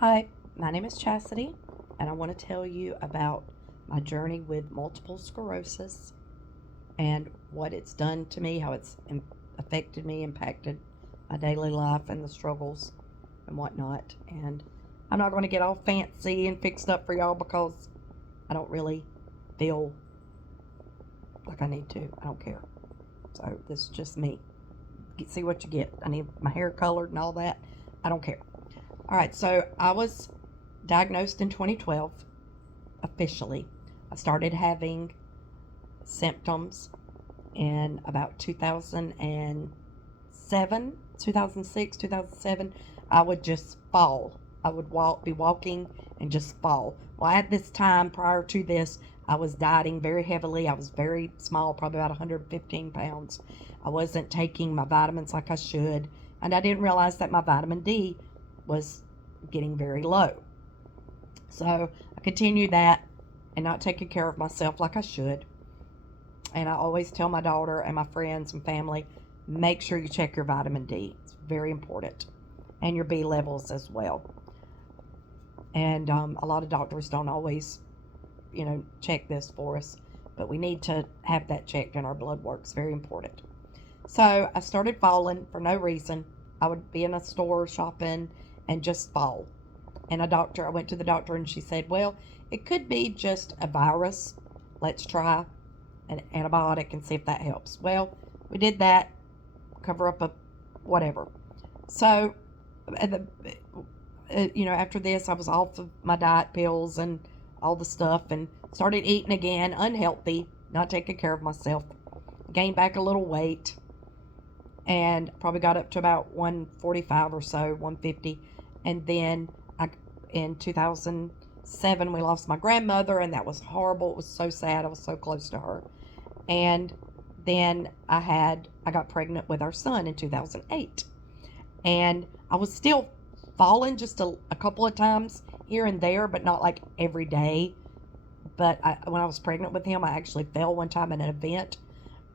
Hi, my name is Chastity, and I want to tell you about my journey with multiple sclerosis and what it's done to me, how it's affected me, impacted my daily life, and the struggles and whatnot. And I'm not going to get all fancy and fixed up for y'all because I don't really feel like I need to. I don't care. So this is just me. See what you get. I need my hair colored and all that. I don't care. All right, so I was diagnosed in 2012 officially. I started having symptoms in about 2007, 2006, 2007. I would just fall. I would be walking and just fall. Well, at this time, prior to this, I was dieting very heavily. I was very small, probably about 115 pounds. I wasn't taking my vitamins like I should, and I didn't realize that my vitamin D was getting very low. So I continued that and not taking care of myself like I should. And I always tell my daughter and my friends and family, make sure you check your vitamin D. It's very important. And your B levels as well. And a lot of doctors don't always, check this for us. But we need to have that checked in our blood work. It's very important. So I started falling for no reason. I would be in a store shopping and just fall. And I went to the doctor and she said, well, it could be just a virus. Let's try an antibiotic and see if that helps. Well, we did that, cover up a whatever. So, after this, I was off of my diet pills and all the stuff and started eating again, unhealthy, not taking care of myself. Gained back a little weight and probably got up to about 145 or so, 150. And then in 2007, we lost my grandmother, and that was horrible. It was so sad. I was so close to her. And then I got pregnant with our son in 2008. And I was still falling just a couple of times here and there, but not like every day. But when I was pregnant with him, I actually fell one time in an event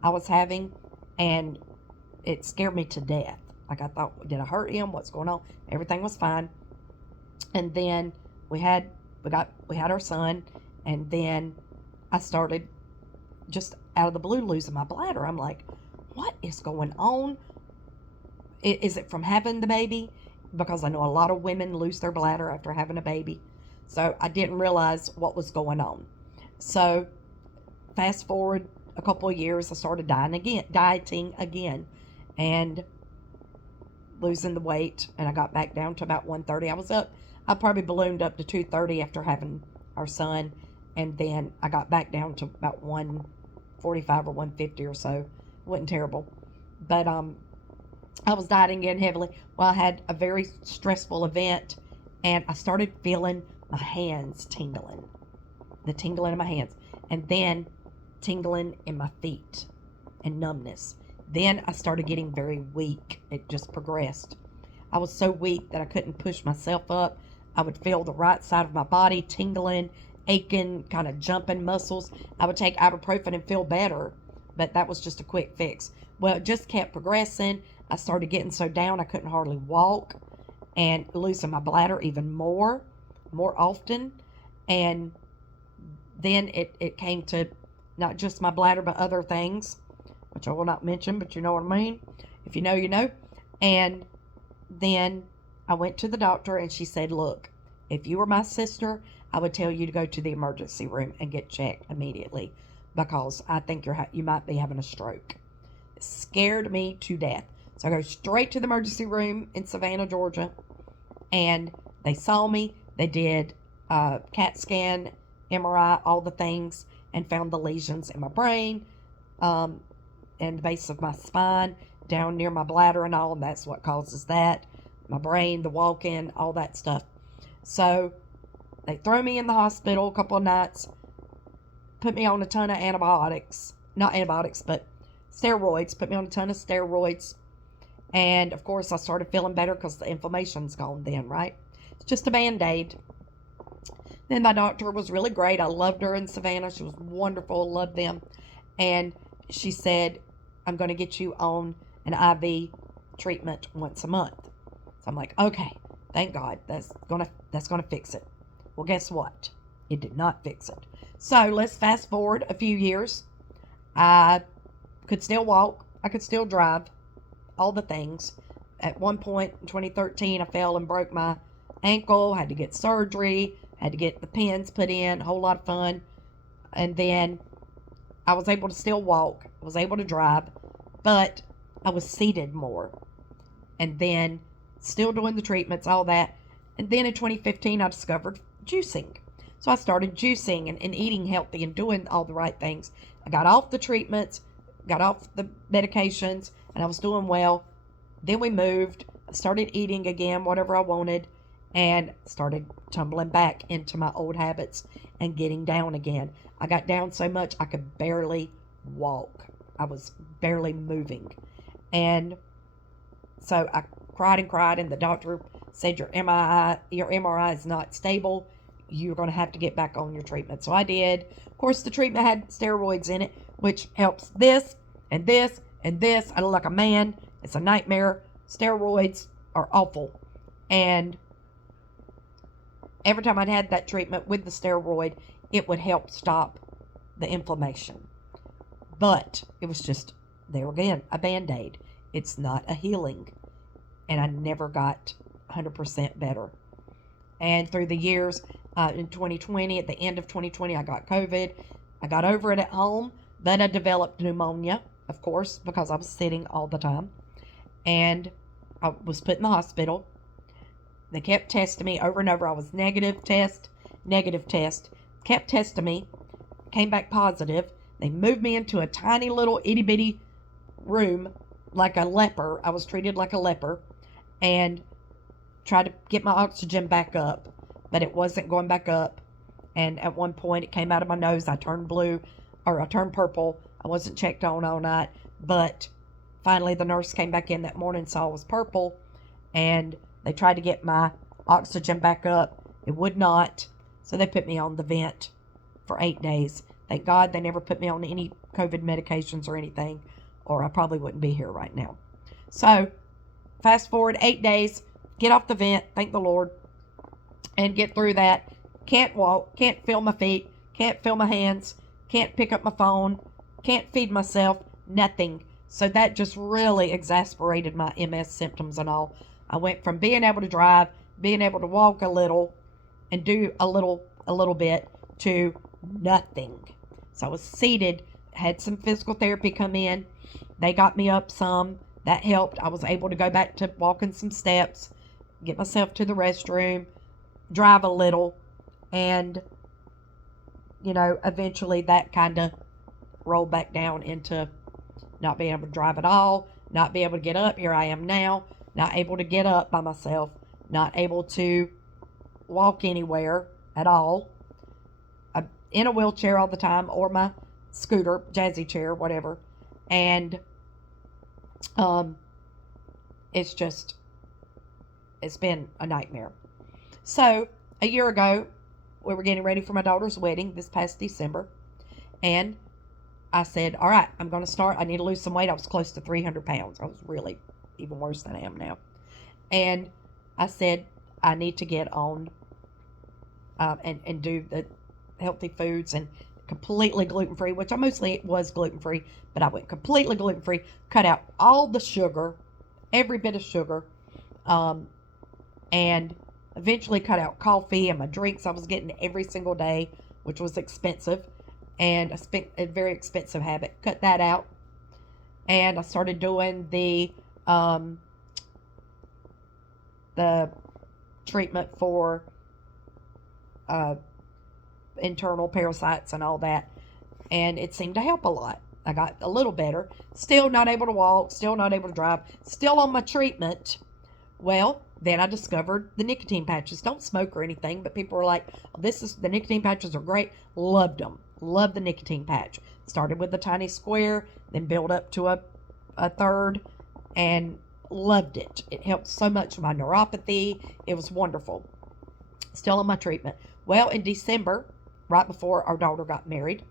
I was having, and it scared me to death. Like, I thought, did I hurt him? What's going on? Everything was fine. And then we had our son, and then I started just out of the blue losing my bladder. I'm like, what is going on? Is it from having the baby? Because I know a lot of women lose their bladder after having a baby. So I didn't realize what was going on. So fast forward a couple of years, I started dieting again, and losing the weight, and I got back down to about 130. I probably ballooned up to 230 after having our son, and then I got back down to about 145 or 150 or so. It wasn't terrible, but I was dieting again heavily. Well, I had a very stressful event, and I started feeling my hands tingling, the tingling in my hands, and then tingling in my feet and numbness. Then I started getting very weak. It just progressed. I was so weak that I couldn't push myself up. I would feel the right side of my body tingling, aching, kind of jumping muscles. I would take ibuprofen and feel better, but that was just a quick fix. Well, it just kept progressing. I started getting so down I couldn't hardly walk, and losing my bladder even more often. And then it came to not just my bladder, but other things, which I will not mention, but you know what I mean. If you know, you know. And then I went to the doctor, and she said, look, if you were my sister, I would tell you to go to the emergency room and get checked immediately, because I think you might be having a stroke. It scared me to death. So I go straight to the emergency room in Savannah, Georgia, and they saw me. They did CAT scan, MRI, all the things, and found the lesions in my brain, and the base of my spine, down near my bladder and all, and that's what causes that. My brain, the walk-in, all that stuff. So they throw me in the hospital a couple of nights, put me on a ton of antibiotics. Not antibiotics, but steroids. Put me on a ton of steroids. And, of course, I started feeling better because the inflammation's gone then, right? It's just a Band-Aid. Then my doctor was really great. I loved her in Savannah. She was wonderful. Loved them. And she said, I'm going to get you on an IV treatment once a month. So I'm like, okay. Thank God. That's gonna fix it. Well, guess what? It did not fix it. So let's fast forward a few years. I could still walk. I could still drive. All the things. At one point in 2013, I fell and broke my ankle. Had to get surgery. Had to get the pins put in. A whole lot of fun. And then I was able to still walk. I was able to drive. But I was seated more. And then still doing the treatments, all that. And then in 2015, I discovered juicing. So I started juicing and eating healthy and doing all the right things. I got off the treatments, got off the medications, and I was doing well. Then we moved. I started eating again, whatever I wanted, and started tumbling back into my old habits and getting down again. I got down so much I could barely walk. I was barely moving. And so I cried, and the doctor said your MRI is not stable. You're going to have to get back on your treatment. So I did. Of course, the treatment had steroids in it, which helps this and this and this. I look like a man. It's a nightmare. Steroids are awful. And every time I'd had that treatment with the steroid, it would help stop the inflammation. But it was just, there again, a Band-Aid. It's not a healing. And I never got 100% better. And through the years, in 2020, at the end of 2020, I got COVID. I got over it at home, but I developed pneumonia, of course, because I was sitting all the time. And I was put in the hospital. They kept testing me over and over. I was negative test, kept testing me, came back positive. They moved me into a tiny little itty bitty room like a leper. I was treated like a leper and tried to get my oxygen back up, but it wasn't going back up. And at one point it came out of my nose. I turned purple. I wasn't checked on all night, but finally the nurse came back in that morning, saw I was purple, and they tried to get my oxygen back up. It would not. So they put me on the vent for 8 days. Thank God they never put me on any COVID medications or anything, or I probably wouldn't be here right now. So fast forward 8 days, get off the vent, thank the Lord, and get through that. Can't walk, can't feel my feet, can't feel my hands, can't pick up my phone, can't feed myself, nothing. So that just really exasperated my MS symptoms and all. I went from being able to drive, being able to walk a little and do a little bit, to nothing. So I was seated, had some physical therapy come in. They got me up some. That helped. I was able to go back to walking some steps, get myself to the restroom, drive a little, and, eventually that kind of rolled back down into not being able to drive at all, not being able to get up. Here I am now, not able to get up by myself, not able to walk anywhere at all. I'm in a wheelchair all the time, or my scooter, jazzy chair, whatever. And it's been a nightmare. So a year ago, we were getting ready for my daughter's wedding this past December, and I said, all right, I'm going to start. I need to lose some weight. I was close to 300 pounds. I was really even worse than I am now. And I said, I need to get on and do the healthy foods and completely gluten-free, which I mostly was gluten-free, but I went completely gluten-free, cut out all the sugar, every bit of sugar, and eventually cut out coffee and my drinks I was getting every single day, which was expensive, and a very expensive habit. Cut that out, and I started doing the treatment for internal parasites and all that, and it seemed to help a lot. I got a little better. Still not able to walk, still not able to drive, still on my treatment. Well, then I discovered the nicotine patches. Don't smoke or anything, but people were like, oh, the nicotine patches are great. Loved them. Loved the nicotine patch. Started with a tiny square, then built up to a third, and loved it. It helped so much with my neuropathy. It was wonderful. Still on my treatment. Well, in December, right before our daughter got married,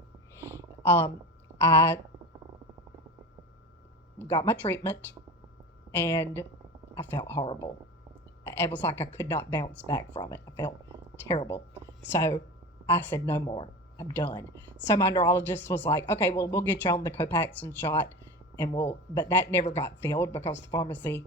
I got my treatment, and I felt horrible. It was like I could not bounce back from it. I felt terrible. So I said, no more. I'm done. So my neurologist was like, okay, well, we'll get you on the Copaxone shot, but that never got filled because the pharmacy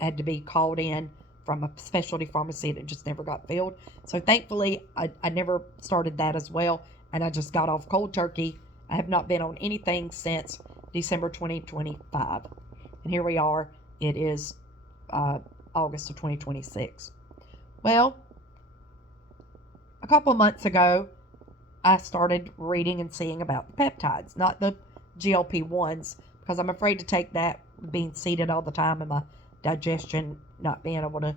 had to be called in from a specialty pharmacy, and it just never got filled. So thankfully, I never started that as well, and I just got off cold turkey. I have not been on anything since December 2025. And here we are. It is August of 2026. Well, a couple of months ago, I started reading and seeing about the peptides, not the GLP-1s, because I'm afraid to take that, being seated all the time and my digestion not being able to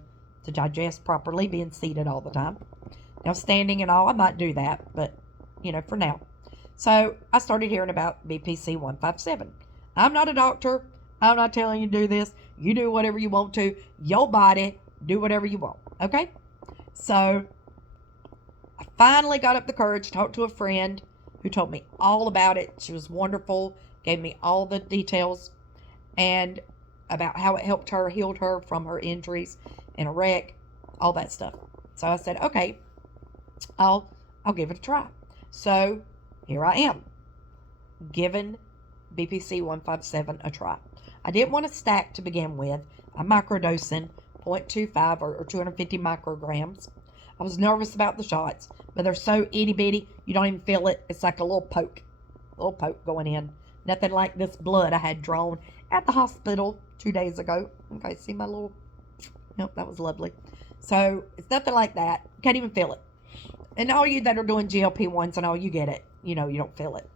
digest properly, being seated all the time. Now, standing and all, I might do that, but, for now. So I started hearing about BPC 157. I'm not a doctor. I'm not telling you to do this. You do whatever you want to. Your body, do whatever you want. Okay? So I finally got up the courage to talk to a friend who told me all about it. She was wonderful, gave me all the details and about how it helped her, healed her from her injuries in a wreck, all that stuff. So I said, okay, I'll give it a try. So here I am, giving BPC 157 a try. I didn't want to stack to begin with. I'm microdosing 0.25 or 250 micrograms. I was nervous about the shots, but they're so itty bitty, you don't even feel it. It's like a little poke going in. Nothing like this blood I had drawn at the hospital 2 days ago. Okay, see my little, nope, that was lovely. So it's nothing like that. Can't even feel it. And all you that are doing GLP-1s and all, you get it. You don't feel it.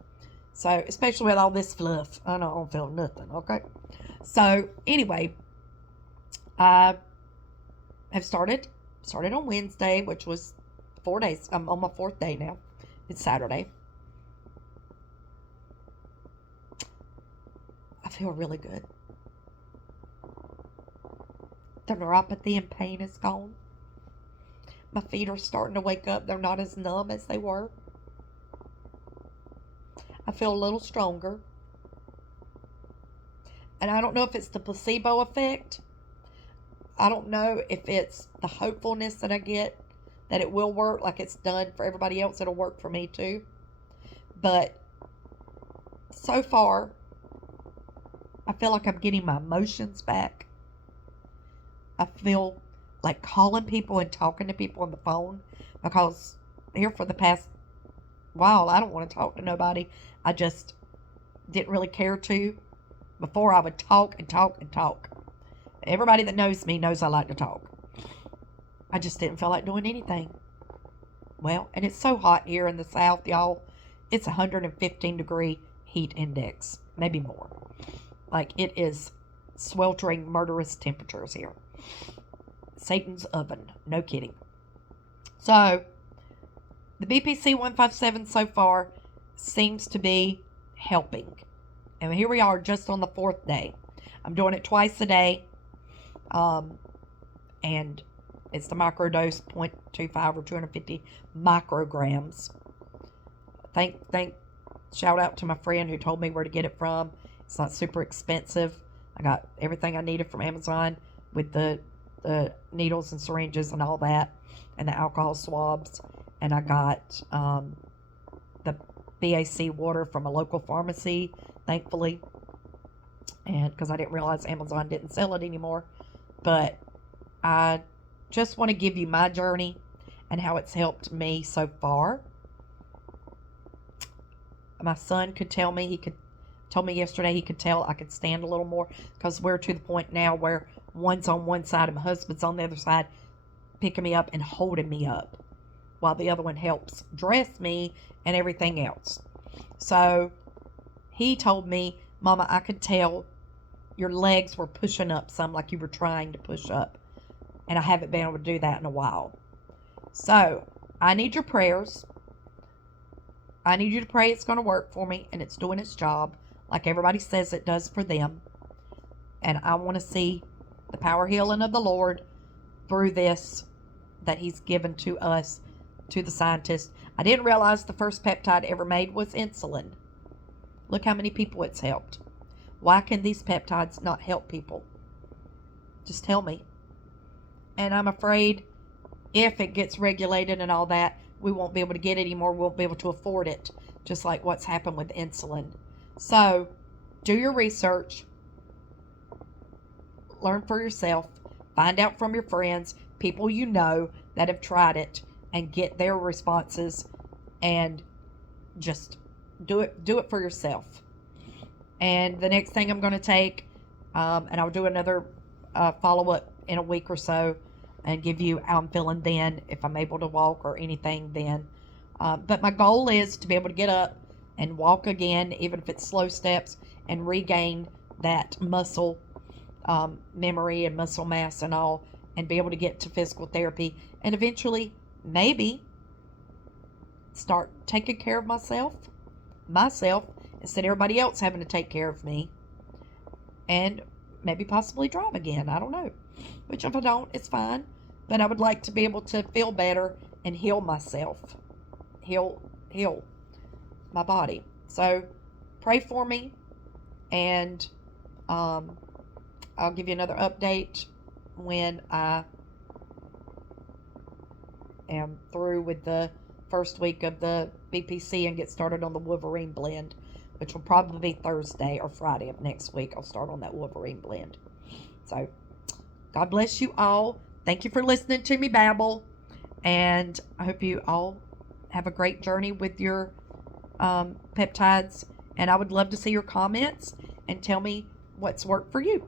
So, especially with all this fluff, I don't feel nothing, okay? So, anyway, I have started on Wednesday, which was 4 days. I'm on my 4th day now. It's Saturday. I feel really good. The neuropathy and pain is gone. My feet are starting to wake up. They're not as numb as they were. I feel a little stronger. And I don't know if it's the placebo effect. I don't know if it's the hopefulness that I get that it will work like it's done for everybody else. It'll work for me too. But so far, I feel like I'm getting my emotions back. I feel like calling people and talking to people on the phone, because here for the past while, I don't want to talk to nobody. I just didn't really care to. Before, I would talk and talk and talk. Everybody that knows me knows I like to talk. I just didn't feel like doing anything. Well, and it's so hot here in the South, y'all. It's 115 degree heat index, maybe more. Like, it is sweltering, murderous temperatures here. Satan's oven, no kidding. So, the BPC 157 so far seems to be helping. And here we are just on the 4th day. I'm doing it twice a day. And it's the microdose 0.25 or 250 micrograms. Shout out to my friend who told me where to get it from. It's not super expensive. I got everything I needed from Amazon with the needles and syringes and all that, and the alcohol swabs. And I got the BAC water from a local pharmacy, thankfully, and because I didn't realize Amazon didn't sell it anymore. But I just want to give you my journey and how it's helped me so far. My son could tell me, told me yesterday he could tell I could stand a little more, because we're to the point now where one's on one side and my husband's on the other side, picking me up and holding me up, while the other one helps dress me and everything else. So he told me, Mama, I could tell your legs were pushing up some, like you were trying to push up. And I haven't been able to do that in a while. So I need your prayers. I need you to pray it's going to work for me and it's doing its job like everybody says it does for them. And I want to see the power healing of the Lord through this that he's given to us, to the scientists. I didn't realize the first peptide ever made was insulin. Look how many people it's helped. Why can these peptides not help people? Just tell me. And I'm afraid if it gets regulated and all that, we won't be able to get it anymore. We won't be able to afford it, just like what's happened with insulin. So do your research, learn for yourself, find out from your friends, people you know that have tried it, and get their responses, and just do it for yourself. And the next thing I'm going to take, and I'll do another follow up in a week or so and give you how I'm feeling then, if I'm able to walk or anything then. But my goal is to be able to get up and walk again, even if it's slow steps, and regain that muscle memory and muscle mass and all, and be able to get to physical therapy, and eventually maybe start taking care of myself instead of everybody else having to take care of me, and maybe possibly drive again. I don't know. Which if I don't, it's fine. But I would like to be able to feel better and heal myself. Heal my body. So pray for me, and I'll give you another update when I am through with the first week of the BPC and get started on the Wolverine blend, which will probably be Thursday or Friday of next week. I'll start on that Wolverine blend. So, God bless you all. Thank you for listening to me babble, and I hope you all have a great journey with your peptides, and I would love to see your comments and tell me what's worked for you.